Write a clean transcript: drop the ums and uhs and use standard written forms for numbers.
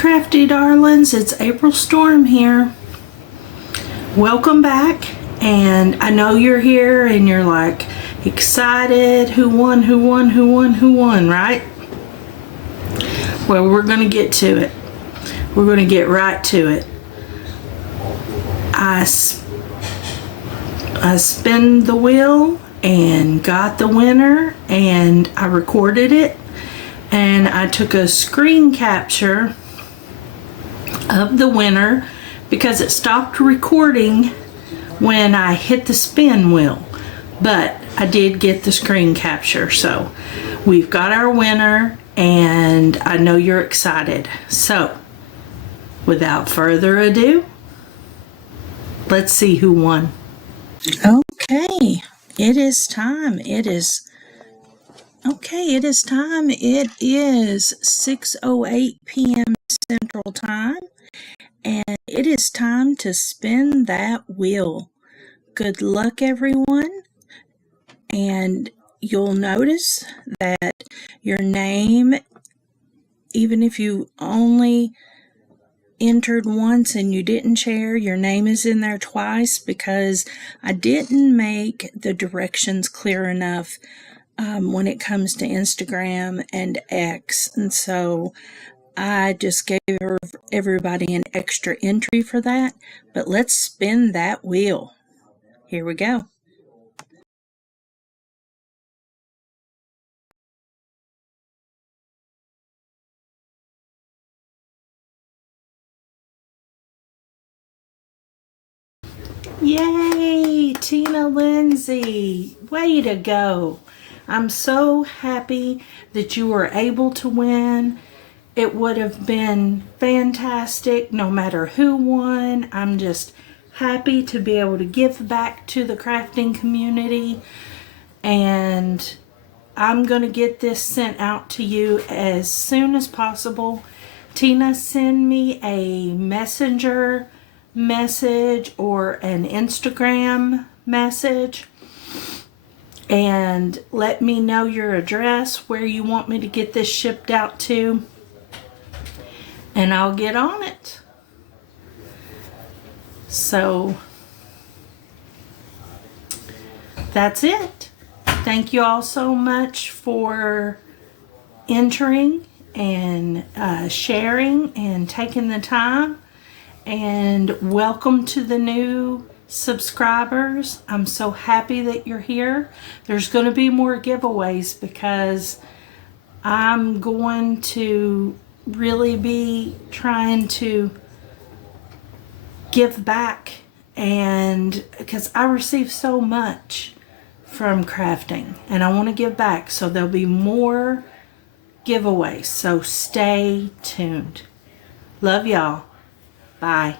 Crafty darlings, it's April Storm here. Welcome back, and I know you're here and you're like excited. Who won, right? Well, we're gonna get to it. We're gonna get right to it. I spun the wheel and got the winner, and I recorded it, and I took a screen capture of the winner because it stopped recording when I hit the spin wheel, but I did get the screen capture. So we've got our winner, and I know you're excited. So without further ado, let's see who won. Okay, it is time. It is time. It is 6:08 p.m. Central Time, and it is time to spin that wheel. Good luck, everyone. And you'll notice that your name, even if you only entered once and you didn't share, your name is in there twice because I didn't make the directions clear enough when it comes to Instagram and X, and so I just gave everybody an extra entry for that. But let's spin that wheel. Here we go. Yay, Tina Lindsey, way to go. I'm so happy that you were able to win. It would have been fantastic no matter who won. I'm just happy to be able to give back to the crafting community, and I'm going to get this sent out to you as soon as possible. Tina, send me a messenger message or an Instagram message and let me know your address, where you want me to get this shipped out to, and I'll get on it. So that's it. Thank you all so much for entering and sharing and taking the time. And welcome to the new subscribers. I'm so happy that you're here. There's going to be more giveaways because I'm going to really be trying to give back, and because I receive so much from crafting and I want to give back, so there'll be more giveaways, so stay tuned. Love y'all. Bye.